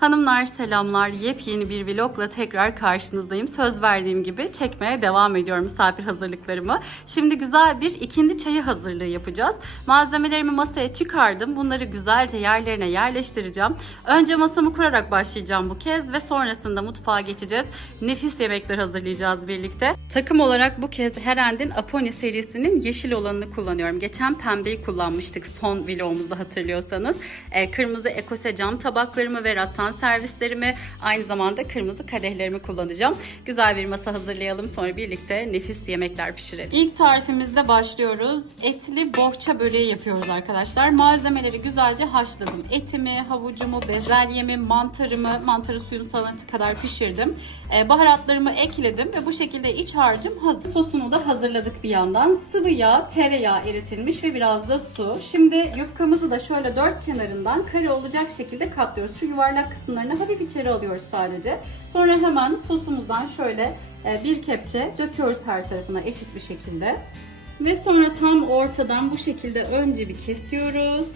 Hanımlar selamlar. Yepyeni bir vlogla tekrar karşınızdayım. Söz verdiğim gibi çekmeye devam ediyorum misafir hazırlıklarımı. Şimdi güzel bir ikindi çayı hazırlığı yapacağız. Malzemelerimi masaya çıkardım. Bunları güzelce yerlerine yerleştireceğim. Önce masamı kurarak başlayacağım bu kez ve sonrasında mutfağa geçeceğiz. Nefis yemekler hazırlayacağız birlikte. Takım olarak bu kez Herend'in Aponi serisinin yeşil olanını kullanıyorum. Geçen pembeyi kullanmıştık son vlogumuzda hatırlıyorsanız. Ee, kırmızı ekose cam tabaklarımı ve rattan servislerimi aynı zamanda kırmızı kadehlerimi kullanacağım. Güzel bir masa hazırlayalım sonra birlikte nefis yemekler pişirelim. İlk tarifimizde başlıyoruz. Etli bohça böreği yapıyoruz arkadaşlar. Malzemeleri güzelce haşladım. Etimi, havucumu, bezelyemi, mantarımı, mantarı suyunu salana kadar pişirdim. Ee, baharatlarımı ekledim ve bu şekilde iç harcım hazır. Sosunu da hazırladık bir yandan. Sıvı yağ, tereyağı eritilmiş ve biraz da su. Şimdi yufkamızı da şöyle dört kenarından kare olacak şekilde katlıyoruz. Şu yuvarlak kısımlarını hafif içeri alıyoruz sadece. Sonra hemen sosumuzdan şöyle e, bir kepçe döküyoruz her tarafına eşit bir şekilde. Ve sonra tam ortadan bu şekilde önce bir kesiyoruz.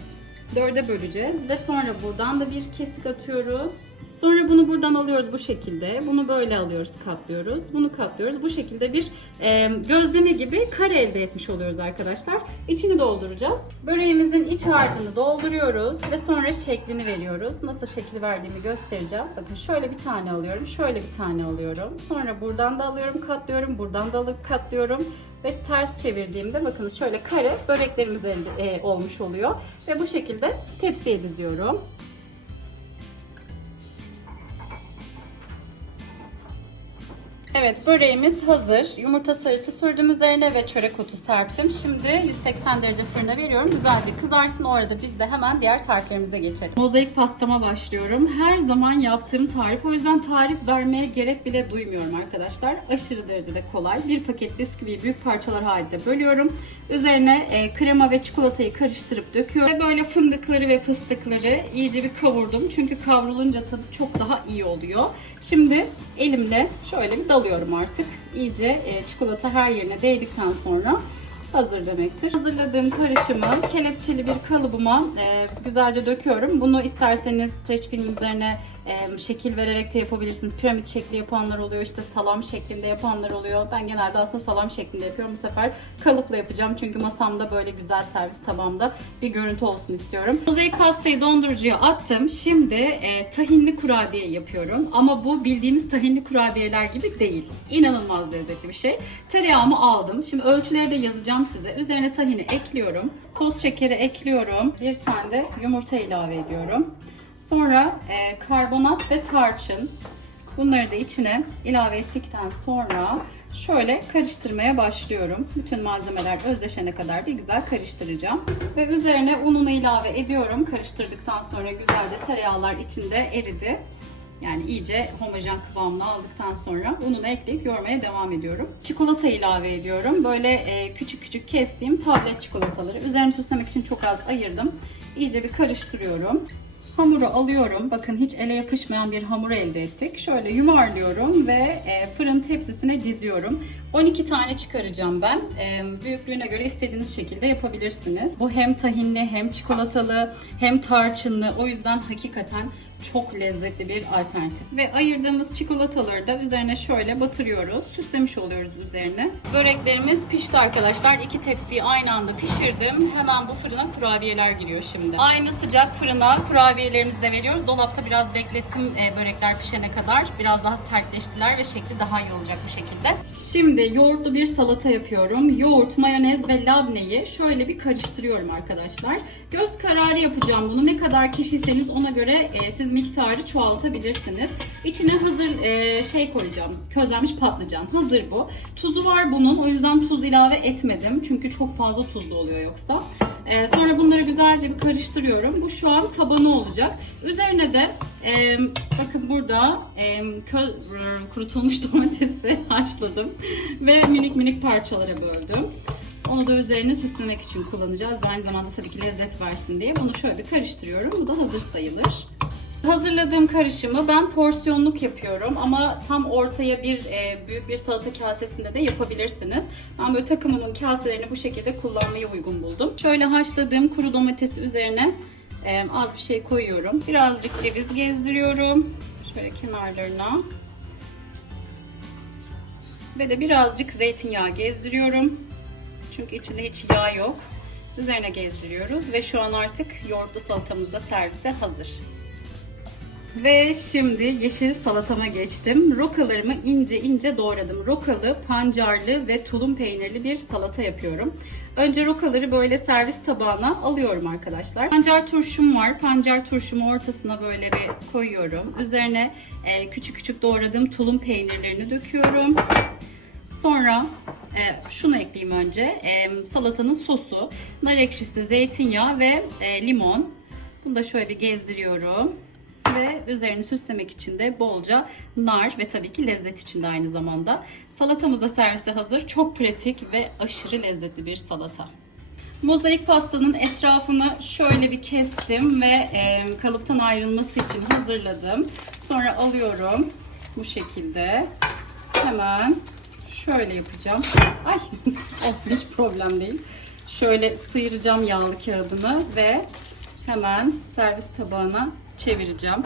Dörde böleceğiz ve sonra buradan da bir kesik atıyoruz. Sonra bunu buradan alıyoruz bu şekilde. Bunu böyle alıyoruz, katlıyoruz. Bunu katlıyoruz. Bu şekilde bir e, gözleme gibi kare elde etmiş oluyoruz arkadaşlar. İçini dolduracağız. Böreğimizin iç harcını dolduruyoruz ve sonra şeklini veriyoruz. Nasıl şekli verdiğimi göstereceğim. Bakın şöyle bir tane alıyorum, şöyle bir tane alıyorum. Sonra buradan da alıyorum, katlıyorum. Buradan da alıp katlıyorum. Ve ters çevirdiğimde bakın şöyle kare böreklerimiz elde e, olmuş oluyor. Ve bu şekilde tepsiye diziyorum. Evet böreğimiz hazır. Yumurta sarısı sürdüm üzerine ve çörek otu serptim. Şimdi 180 derece fırına veriyorum. Güzelce kızarsın. Orada biz de hemen diğer tariflerimize geçelim. Mozaik pastama başlıyorum. Her zaman yaptığım tarif. O yüzden tarif vermeye gerek bile duymuyorum arkadaşlar. Aşırı derecede kolay. Bir paket bisküviyi büyük parçalar halinde bölüyorum. Üzerine e, krema ve çikolatayı karıştırıp döküyorum. Ve böyle fındıkları ve fıstıkları iyice bir kavurdum. Çünkü kavrulunca tadı çok daha iyi oluyor. Şimdi elimle şöyle bir dalıyorum artık. İyice e, çikolata her yerine değdikten sonra hazır demektir. Hazırladığım karışımı kelepçeli bir kalıbıma e, güzelce döküyorum. Bunu isterseniz streç film üzerine şekil vererek de yapabilirsiniz. Piramit şekli yapanlar oluyor, işte salam şeklinde yapanlar oluyor. Ben genelde aslında salam şeklinde yapıyorum. Bu sefer kalıpla yapacağım çünkü masamda böyle güzel servis tabağımda bir görüntü olsun istiyorum. Mozaik pastayı dondurucuya attım. Şimdi e, tahinli kurabiye yapıyorum. Ama bu bildiğimiz tahinli kurabiyeler gibi değil. İnanılmaz lezzetli bir şey. Tereyağımı aldım. Şimdi ölçüleri de yazacağım size. Üzerine tahini ekliyorum. Toz şekeri ekliyorum. Bir tane de yumurta ilave ediyorum. Sonra e, karbonat ve tarçın. Bunları da içine ilave ettikten sonra şöyle karıştırmaya başlıyorum. Bütün malzemeler özleşene kadar bir güzel karıştıracağım. Ve üzerine ununu ilave ediyorum. Karıştırdıktan sonra güzelce tereyağlar içinde eridi. Yani iyice homojen kıvamını aldıktan sonra ununu ekleyip yoğurmaya devam ediyorum. Çikolata ilave ediyorum. Böyle e, küçük küçük kestiğim tablet çikolataları. Üzerini süslemek için çok az ayırdım. İyice bir karıştırıyorum. Hamuru alıyorum. Bakın hiç ele yapışmayan bir hamur elde ettik. Şöyle yuvarlıyorum ve e, fırın tepsisine diziyorum. 12 tane çıkaracağım ben. E, büyüklüğüne göre istediğiniz şekilde yapabilirsiniz. Bu hem tahinli hem çikolatalı hem tarçınlı. O yüzden hakikaten çok lezzetli bir alternatif. Ve ayırdığımız çikolataları da üzerine şöyle batırıyoruz. Süslemiş oluyoruz üzerine. Böreklerimiz pişti arkadaşlar. İki tepsiyi aynı anda pişirdim. Hemen bu fırına kurabiyeler giriyor şimdi. Aynı sıcak fırına kurabiyelerimizi de veriyoruz. Dolapta biraz beklettim e, börekler pişene kadar. Biraz daha sertleştiler ve şekli daha iyi olacak bu şekilde. Şimdi yoğurtlu bir salata yapıyorum. Yoğurt, mayonez ve labneyi şöyle bir karıştırıyorum arkadaşlar. Göz kararı yapacağım bunu. Ne kadar kişiyseniz ona göre e, siz miktarı çoğaltabilirsiniz. İçine hazır e, şey koyacağım. Közlenmiş patlıcan. Hazır bu. Tuzu var bunun. O yüzden tuz ilave etmedim. Çünkü çok fazla tuzlu oluyor yoksa. E, sonra bunları güzelce bir karıştırıyorum. Bu şu an tabanı olacak. Üzerine de e, bakın burada e, kö- kurutulmuş domatesi haşladım. Ve minik minik parçalara böldüm. Onu da üzerine süslemek için kullanacağız. Aynı zamanda tabii ki lezzet versin diye. Bunu şöyle bir karıştırıyorum. Bu da hazır sayılır. Hazırladığım karışımı ben porsiyonluk yapıyorum ama tam ortaya bir e, büyük bir salata kasesinde de yapabilirsiniz. Ben böyle takımımın kaselerini bu şekilde kullanmayı uygun buldum. Şöyle haşladığım kuru domatesi üzerine Ee, az bir şey koyuyorum. Birazcık ceviz gezdiriyorum. Şöyle kenarlarına. Ve de birazcık zeytinyağı gezdiriyorum. Çünkü içinde hiç yağ yok. Üzerine gezdiriyoruz ve şu an artık yoğurtlu salatamız da servise hazır. Ve şimdi yeşil salatama geçtim. Rokalarımı ince ince doğradım. Rokalı, pancarlı ve tulum peynirli bir salata yapıyorum. Önce rokaları böyle servis tabağına alıyorum arkadaşlar. Pancar turşum var. Pancar turşumu ortasına böyle bir koyuyorum. Üzerine e, küçük küçük doğradığım tulum peynirlerini döküyorum. Sonra e, şunu ekleyeyim önce. E, salatanın sosu, nar ekşisi, zeytinyağı ve e, limon. Bunu da şöyle bir gezdiriyorum. Ve üzerini süslemek için de bolca nar ve tabii ki lezzet için de aynı zamanda. Salatamız da servise hazır. Çok pratik ve aşırı lezzetli bir salata. Mozaik pastanın etrafını şöyle bir kestim ve e, kalıptan ayrılması için hazırladım. Sonra alıyorum bu şekilde. Hemen şöyle yapacağım. Ay olsun hiç problem değil. Şöyle sıyıracağım yağlı kağıdını ve hemen servis tabağına çevireceğim.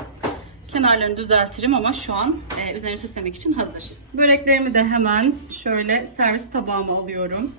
Kenarlarını düzeltirim ama şu an e, üzerini süslemek için hazır. Böreklerimi de hemen şöyle servis tabağıma alıyorum.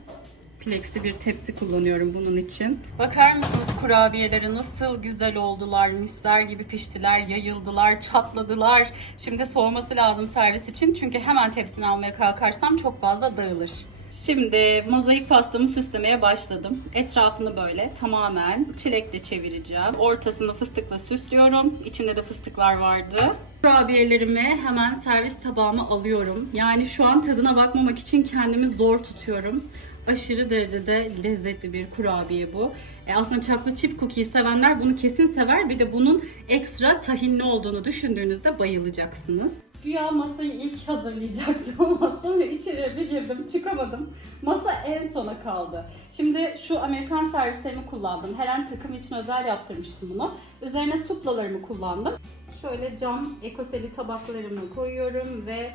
Plexi bir tepsi kullanıyorum bunun için. Bakar mısınız kurabiyeleri nasıl güzel oldular. Misler gibi piştiler, yayıldılar, çatladılar. Şimdi soğuması lazım servis için. Çünkü hemen tepsini almaya kalkarsam çok fazla dağılır. Şimdi mozaik pastamı süslemeye başladım. Etrafını böyle tamamen çilekle çevireceğim. Ortasını fıstıkla süslüyorum. İçinde de fıstıklar vardı. Kurabiyelerimi hemen servis tabağıma alıyorum. Yani şu an tadına bakmamak için kendimi zor tutuyorum. Aşırı derecede lezzetli bir kurabiye bu. E aslında çaklı chip cookie sevenler bunu kesin sever. Bir de bunun ekstra tahinli olduğunu düşündüğünüzde bayılacaksınız. Güya masayı ilk hazırlayacaktım ama sonra içeriye bir girdim çıkamadım. Masa en sona kaldı. Şimdi şu Amerikan servislerimi kullandım. Helen takım için özel yaptırmıştım bunu. Üzerine suplalarımı kullandım. Şöyle cam ekoseli tabaklarımı koyuyorum ve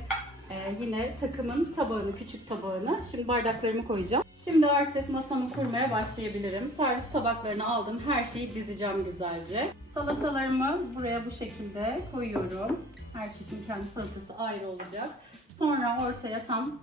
ee, yine takımın tabağını, küçük tabağını. Şimdi bardaklarımı koyacağım. Şimdi artık masamı kurmaya başlayabilirim. Servis tabaklarını aldım. Her şeyi dizeceğim güzelce. Salatalarımı buraya bu şekilde koyuyorum. Herkesin kendi salatası ayrı olacak. Sonra ortaya tam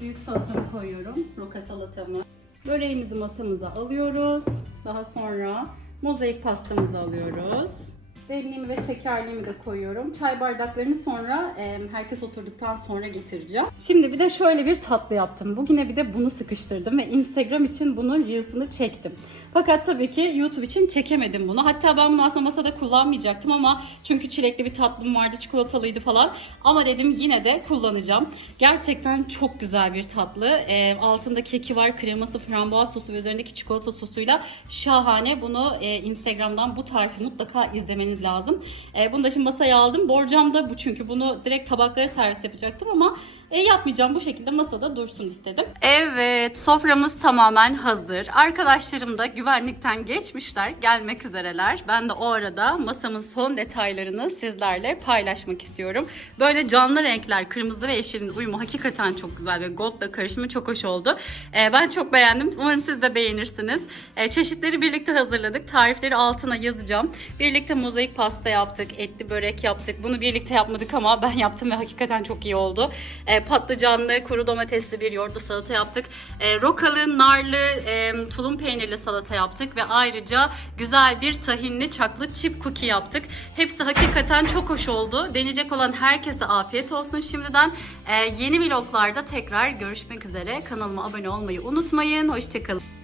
büyük salatamı koyuyorum. Roka salatamı. Böreğimizi masamıza alıyoruz. Daha sonra mozaik pastamızı alıyoruz. Demliğimi ve şekerliğimi de koyuyorum. Çay bardaklarını sonra e, herkes oturduktan sonra getireceğim. Şimdi bir de şöyle bir tatlı yaptım. Bugüne bir de bunu sıkıştırdım ve Instagram için bunun reels'ını çektim. Fakat tabii ki YouTube için çekemedim bunu. Hatta ben bunu aslında masada kullanmayacaktım ama çünkü çilekli bir tatlım vardı, çikolatalıydı falan. Ama dedim yine de kullanacağım. Gerçekten çok güzel bir tatlı. E, altında keki var, kreması, frambuaz sosu ve üzerindeki çikolata sosuyla şahane. Bunu e, Instagram'dan bu tarifi mutlaka izlemeniz lazım. E, bunu da şimdi masaya aldım. Borcam da bu çünkü bunu direkt tabaklara servis yapacaktım ama e, yapmayacağım. Bu şekilde masada dursun istedim. Evet, soframız tamamen hazır. Arkadaşlarım da güvenlikten geçmişler, gelmek üzereler. Ben de o arada masamın son detaylarını sizlerle paylaşmak istiyorum. Böyle canlı renkler, kırmızı ve yeşilin uyumu hakikaten çok güzel ve goldla karışımı çok hoş oldu. E, ben çok beğendim. Umarım siz de beğenirsiniz. E, çeşitleri birlikte hazırladık. Tarifleri altına yazacağım. Birlikte mozaik pasta yaptık, etli börek yaptık. Bunu birlikte yapmadık ama ben yaptım ve hakikaten çok iyi oldu. Patlıcanlı, kuru domatesli bir yoğurtlu salata yaptık. E, rokalı, narlı, e, tulum peynirli salata yaptık ve ayrıca güzel bir tahinli çaklı chip cookie yaptık. Hepsi hakikaten çok hoş oldu. Deneyecek olan herkese afiyet olsun şimdiden. E, yeni vloglarda tekrar görüşmek üzere. Kanalıma abone olmayı unutmayın. Hoşçakalın.